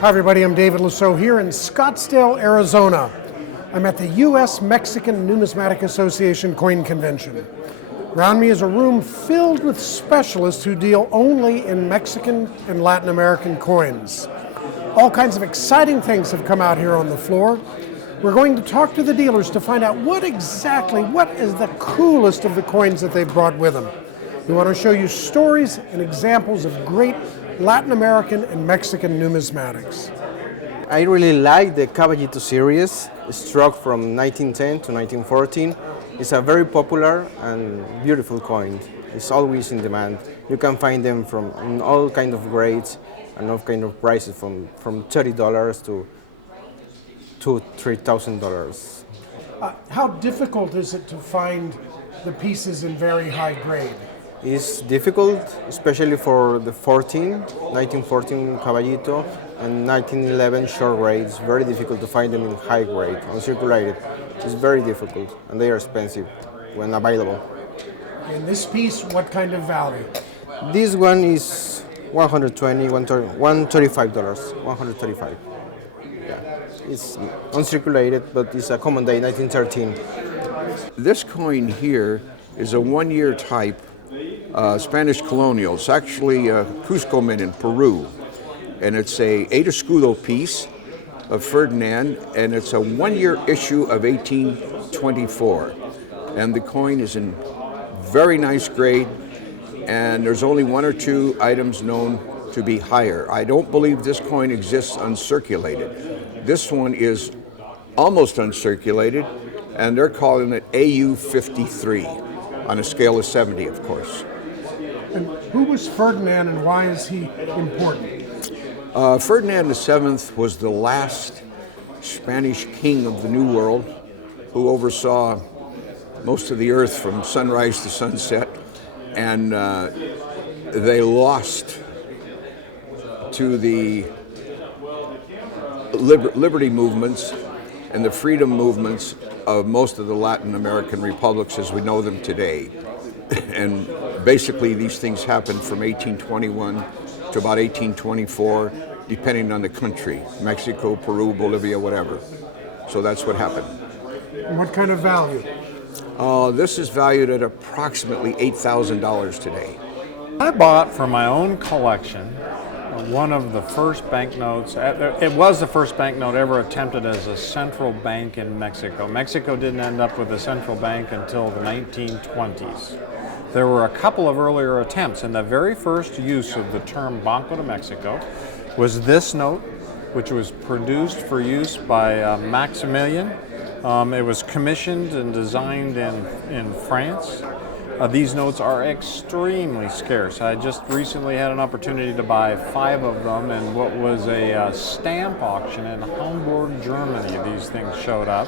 Hi everybody, I'm David Lisot here in Scottsdale, Arizona. I'm at the U.S. Mexican Numismatic Association Coin Convention. Around me is a room filled with specialists who deal only in Mexican and Latin American coins. All kinds of exciting things have come out here on the floor. We're going to talk to the dealers to find out what is the coolest of the coins that they've brought with them. We want to show you stories and examples of great Latin American and Mexican numismatics. I really like the Caballito series, struck from 1910 to 1914. It's a very popular and beautiful coin. It's always in demand. You can find them in all kind of grades and all kind of prices, from $30 to $3,000. How difficult is it to find the pieces in very high grade? It's difficult, especially for the 1914 Caballito and 1911 short grades. Very difficult to find them in high grade, uncirculated. It's very difficult, and they are expensive when available. In this piece, what kind of value? This one is $135. $135. Yeah, it's uncirculated, but it's a common day, 1913. This coin here is a one-year type. Spanish colonial. It's actually a Cusco mint in Peru, and it's a 8 Escudo piece of Ferdinand, and it's a one-year issue of 1824. And the coin is in very nice grade, and there's only one or two items known to be higher. I don't believe this coin exists uncirculated. This one is almost uncirculated, and they're calling it AU53 on a scale of 70, of course. And who was Ferdinand and why is he important? Ferdinand VII was the last Spanish king of the New World who oversaw most of the earth from sunrise to sunset, and they lost to the liberty movements and the freedom movements of most of the Latin American republics as we know them today. And basically these things happened from 1821 to about 1824, depending on the country, Mexico, Peru, Bolivia, whatever. So that's what happened. And what kind of value? This is valued at approximately $8,000 today. I bought for my own collection one of the first banknotes. It was the first banknote ever attempted as a central bank in Mexico. Mexico didn't end up with a central bank until the 1920s. There were a couple of earlier attempts, and the very first use of the term Banco de Mexico was this note, which was produced for use by Maximilian. It was commissioned and designed in France. These notes are extremely scarce. I just recently had an opportunity to buy 5 of them in what was a stamp auction in Hamburg, Germany. These things showed up.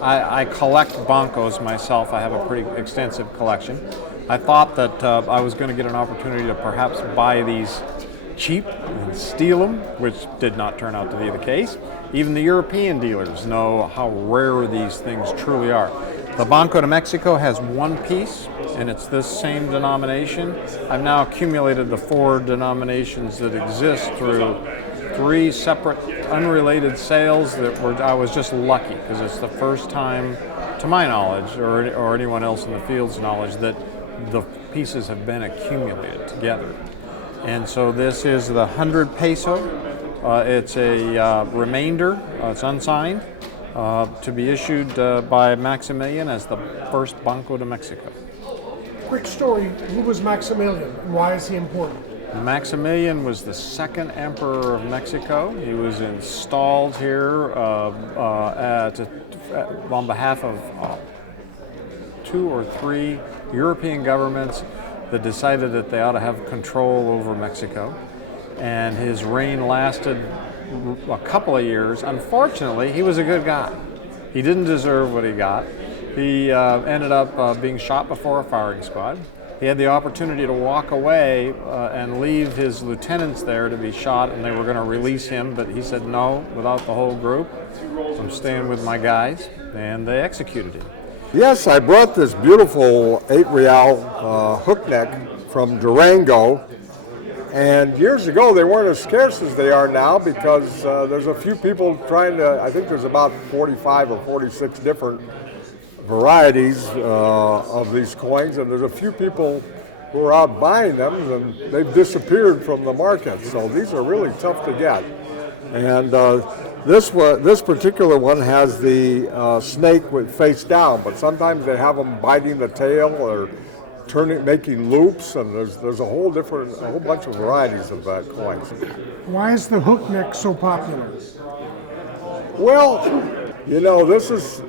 I collect bancos myself. I have a pretty extensive collection. I thought that I was going to get an opportunity to perhaps buy these cheap and steal them, which did not turn out to be the case. Even the European dealers know how rare these things truly are. The Banco de Mexico has one piece, and it's this same denomination. I've now accumulated the 4 denominations that exist through 3 separate unrelated sales I was just lucky, because it's the first time, to my knowledge, or anyone else in the field's knowledge, that the pieces have been accumulated together. And so this is the 100 peso. It's a remainder. It's unsigned, to be issued by Maximilian as the first Banco de Mexico. Quick story, who was Maximilian and why is he important? Maximilian was the second emperor of Mexico. He was installed here on behalf of 2 or 3 European governments that decided that they ought to have control over Mexico. And his reign lasted a couple of years. Unfortunately, he was a good guy. He didn't deserve what he got. He ended up being shot before a firing squad. He had the opportunity to walk away and leave his lieutenants there to be shot, and they were going to release him, but he said no, without the whole group. So I'm staying with my guys, and they executed him. Yes, I brought this beautiful 8 real hook neck from Durango, And years ago, they weren't as scarce as they are now because there's a few people trying to, I think there's about 45 or 46 different varieties of these coins, and there's a few people who are out buying them, and they've disappeared from the market. So these are really tough to get. And this particular one has the snake with face down, but sometimes they have them biting the tail or making loops, and there's a whole bunch of varieties of that coin. Why is the hook neck so popular? Well, you know, this is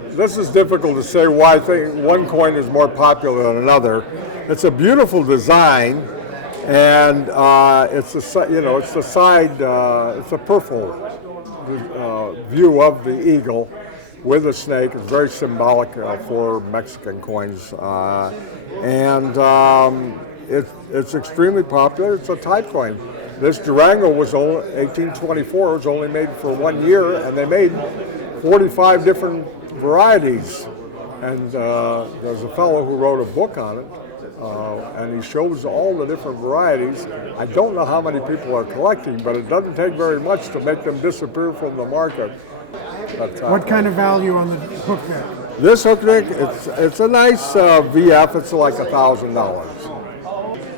difficult to say why one coin is more popular than another. It's a beautiful design, and it's the side, it's a peripheral view of the eagle with a snake. It's very symbolic for Mexican coins, and it's extremely popular. It's a type coin. This Durango was only 1824. It was only made for 1 year, and they made 45 different varieties. And there's a fellow who wrote a book on it, and he shows all the different varieties. I don't know how many people are collecting, but it doesn't take very much to make them disappear from the market. But, what kind of value on the hook neck? This hook neck, it's a nice VF. It's like $1,000.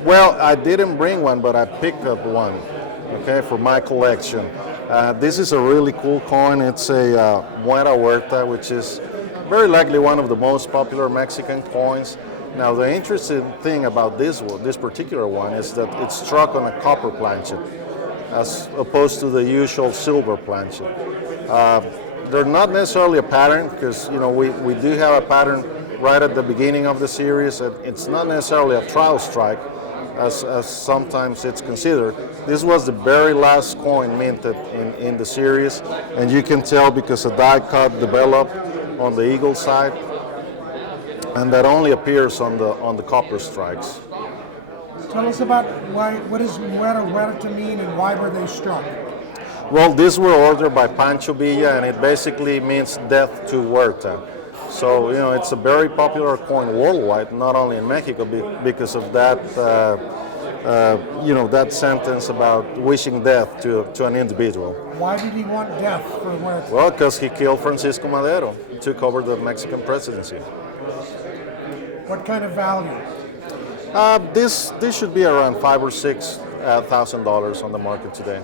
Well, I didn't bring one, but I picked up one, okay, for my collection. This is a really cool coin. It's a Muera Huerta, which is very likely one of the most popular Mexican coins. Now, the interesting thing about this particular one is that it's struck on a copper planchet, as opposed to the usual silver planchet. They're not necessarily a pattern, because we do have a pattern right at the beginning of the series. It's not necessarily a trial strike, as sometimes it's considered. This was the very last coin minted in the series, and you can tell because a die cut developed on the eagle side, and that only appears on the copper strikes. Tell us about what does Muera Huerta mean, and why were they struck? Well, these were ordered by Pancho Villa, and it basically means death to Huerta. So, it's a very popular coin worldwide, not only in Mexico, because of that, that sentence about wishing death to an individual. Why did he want death for Huerta? Well, because he killed Francisco Madero, took over the Mexican presidency. What kind of value? This should be around $5,000 or $6,000 on the market today.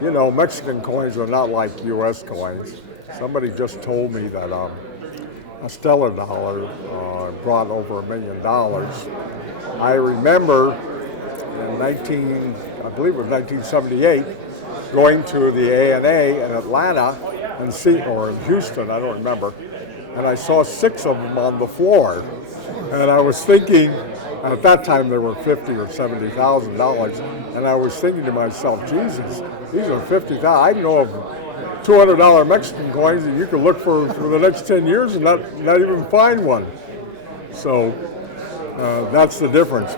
You know, Mexican coins are not like U.S. coins. Somebody just told me that a stellar dollar brought over $1 million. I remember in 1978, going to the A&A in Atlanta or in Houston, I don't remember, and I saw 6 of them on the floor. And I was thinking, at that time they were $50,000 or $70,000, and I was thinking to myself, Jesus, these are $50,000. I know of $200 Mexican coins that you could look for the next 10 years and not even find one. So that's the difference.